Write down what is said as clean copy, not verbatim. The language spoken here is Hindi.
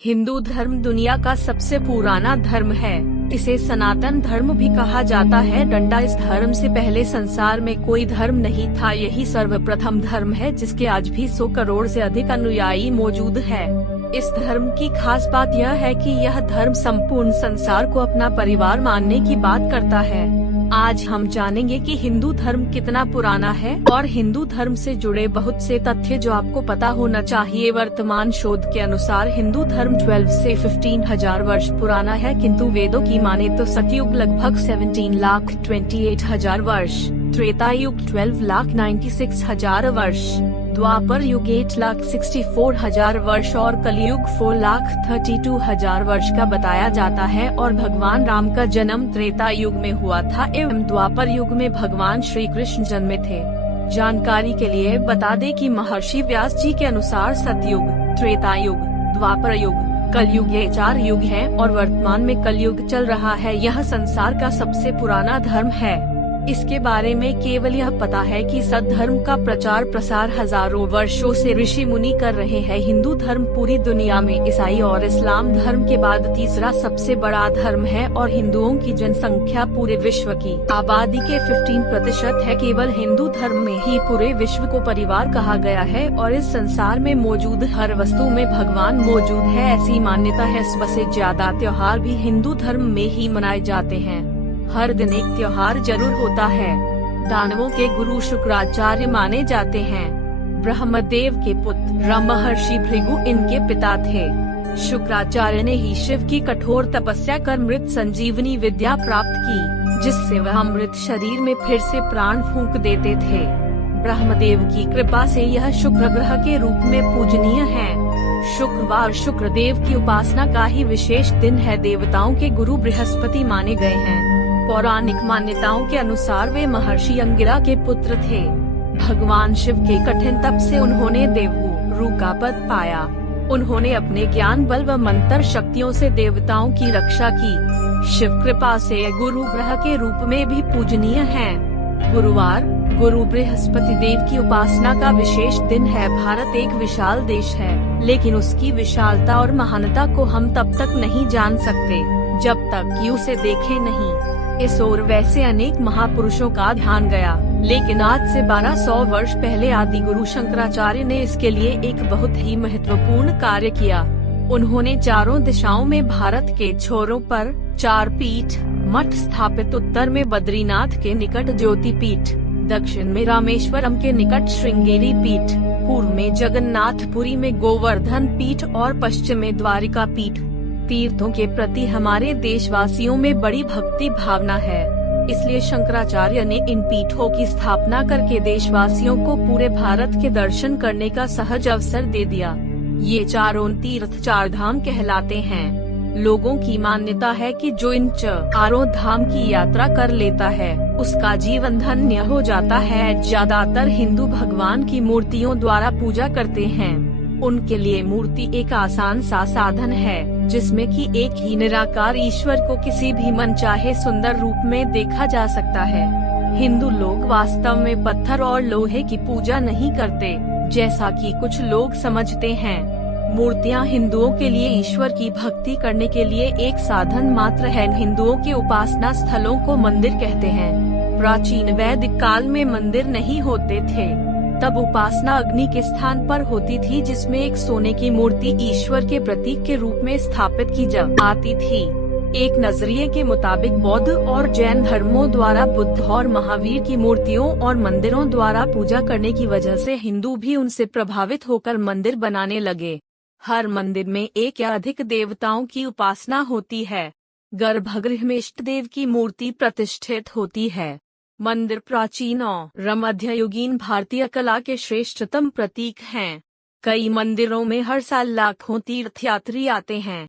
हिंदू धर्म दुनिया का सबसे पुराना धर्म है। इसे सनातन धर्म भी कहा जाता है। डंडा इस धर्म से पहले संसार में कोई धर्म नहीं था। यही सर्वप्रथम धर्म है जिसके आज भी 100 करोड़ से अधिक अनुयायी मौजूद है। इस धर्म की खास बात यह है कि यह धर्म संपूर्ण संसार को अपना परिवार मानने की बात करता है। आज हम जानेंगे कि हिंदू धर्म कितना पुराना है और हिंदू धर्म से जुड़े बहुत से तथ्य जो आपको पता होना चाहिए। वर्तमान शोध के अनुसार हिंदू धर्म 12 से 15,000 वर्ष पुराना है, किंतु वेदों की माने तो सतयुग लगभग 17,28,000 वर्ष, त्रेता युग 12,96,000 वर्ष, द्वापर युग 8,64,000 वर्ष और कलयुग 4,32,000 वर्ष का बताया जाता है। और भगवान राम का जन्म त्रेता युग में हुआ था एवं द्वापर युग में भगवान श्री कृष्ण जन्मे थे। जानकारी के लिए बता दें कि महर्षि व्यास जी के अनुसार सतयुग, त्रेता युग, द्वापर युग, कलयुग ये 4 युग हैं और वर्तमान में कलयुग चल रहा है। यह संसार का सबसे पुराना धर्म है। इसके बारे में केवल यह पता है कि सद्धर्म का प्रचार प्रसार हजारों वर्षों से ऋषि मुनि कर रहे हैं। हिंदू धर्म पूरी दुनिया में ईसाई और इस्लाम धर्म के बाद तीसरा सबसे बड़ा धर्म है और हिंदुओं की जनसंख्या पूरे विश्व की आबादी के 15% है। केवल हिंदू धर्म में ही पूरे विश्व को परिवार कहा गया है और इस संसार में मौजूद हर वस्तु में भगवान मौजूद है, ऐसी मान्यता है। सबसे ज्यादा त्योहार भी हिंदू धर्म में ही मनाए जाते हैं। हर दिन एक त्योहार जरूर होता है। दानवों के गुरु शुक्राचार्य माने जाते हैं। ब्रह्मदेव के पुत्र महर्षि भृगु इनके पिता थे। शुक्राचार्य ने ही शिव की कठोर तपस्या कर मृत संजीवनी विद्या प्राप्त की, जिससे वह मृत शरीर में फिर से प्राण फूंक देते थे। ब्रह्मदेव की कृपा से यह शुक्र ग्रह के रूप में पूजनीय है। शुक्रवार शुक्रदेव की उपासना का ही विशेष दिन है। देवताओं के गुरु बृहस्पति माने गए हैं। पौराणिक मान्यताओं के अनुसार वे महर्षि अंगिरा के पुत्र थे। भगवान शिव के कठिन तप से उन्होंने देवगुरु का पद पाया। उन्होंने अपने ज्ञान बल व मंत्र शक्तियों से देवताओं की रक्षा की। शिव कृपा से गुरु ग्रह के रूप में भी पूजनीय हैं। गुरुवार गुरु बृहस्पति देव की उपासना का विशेष दिन है। भारत एक विशाल देश है, लेकिन उसकी विशालता और महानता को हम तब तक नहीं जान सकते जब तक कि उसे देखें नहीं। इस ओर वैसे अनेक महापुरुषों का ध्यान गया, लेकिन आज से 1200 वर्ष पहले आदि गुरु शंकराचार्य ने इसके लिए एक बहुत ही महत्वपूर्ण कार्य किया। उन्होंने चारों दिशाओं में भारत के छोरों पर 4 पीठ मठ स्थापित। उत्तर में बद्रीनाथ के निकट ज्योति पीठ, दक्षिण में रामेश्वरम के निकट श्रृंगेरी पीठ, पूर्व में जगन्नाथपुरी में गोवर्धन पीठ और पश्चिम में द्वारिका पीठ। तीर्थों के प्रति हमारे देशवासियों में बड़ी भक्ति भावना है, इसलिए शंकराचार्य ने इन पीठों की स्थापना करके देशवासियों को पूरे भारत के दर्शन करने का सहज अवसर दे दिया। ये चारों तीर्थ 4 धाम कहलाते हैं। लोगों की मान्यता है कि जो इन 4 धाम की यात्रा कर लेता है उसका जीवन धन्य हो जाता है। ज्यादातर हिंदू भगवान की मूर्तियों द्वारा पूजा करते हैं। उनके लिए मूर्ति एक आसान सा साधन है, जिसमें कि एक ही निराकार ईश्वर को किसी भी मनचाहे सुंदर रूप में देखा जा सकता है। हिंदू लोग वास्तव में पत्थर और लोहे की पूजा नहीं करते, जैसा कि कुछ लोग समझते हैं। मूर्तियां हिंदुओं के लिए ईश्वर की भक्ति करने के लिए एक साधन मात्र है। हिंदुओं के उपासना स्थलों को मंदिर कहते हैं। प्राचीन वैदिक काल में मंदिर नहीं होते थे, तब उपासना अग्नि के स्थान पर होती थी, जिसमें एक सोने की मूर्ति ईश्वर के प्रतीक के रूप में स्थापित की जाती थी। एक नजरिए के मुताबिक बौद्ध और जैन धर्मों द्वारा बुद्ध और महावीर की मूर्तियों और मंदिरों द्वारा पूजा करने की वजह से हिंदू भी उनसे प्रभावित होकर मंदिर बनाने लगे। हर मंदिर में एक या अधिक देवताओं की उपासना होती है। गर्भगृह में इष्ट देव की मूर्ति प्रतिष्ठित होती है। मंदिर प्राचीन और मध्ययुगीन भारतीय कला के श्रेष्ठतम प्रतीक हैं। कई मंदिरों में हर साल लाखों तीर्थयात्री आते हैं।